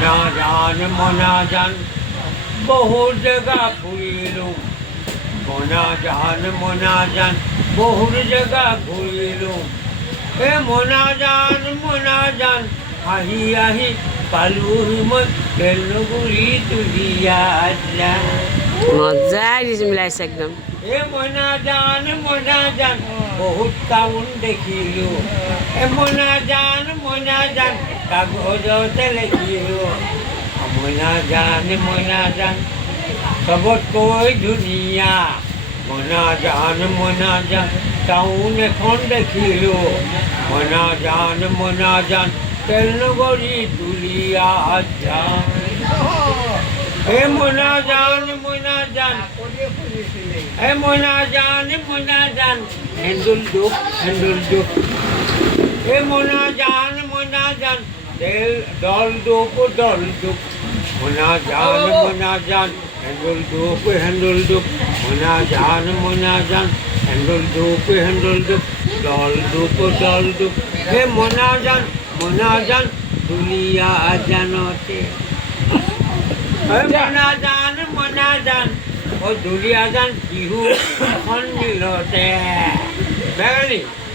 মনা জান বহু জায়গা ঘুরিলুম মনা জান বহু জায়গা ঘুরিলুম হে মনা জান আহি আহি পালোহি মই বেলগুৰি তুলিয়া যান মজাই মিলাইছে একদম। এ মনা জান বহুত টাউন দেখিলো এ মনা জান কাগজতে লিখিলো মনা জান চবতকৈ ধুনীয়া মনা জান টাউন এখন দেখিলো মনা জান বেলগুৰি তুলিয়া যান হে মনা জান হে মনা জান হেন্দুল দুখ হে মনা জান দল দুখ মনা জান হেন্দুল দুখ মনা জান হেন্দুল দুখ দল দুখ হে মনা জান দুলিয়া জানতে মনা জান ও দুলিয়া জান বিহু এখন মিলতে বেগালি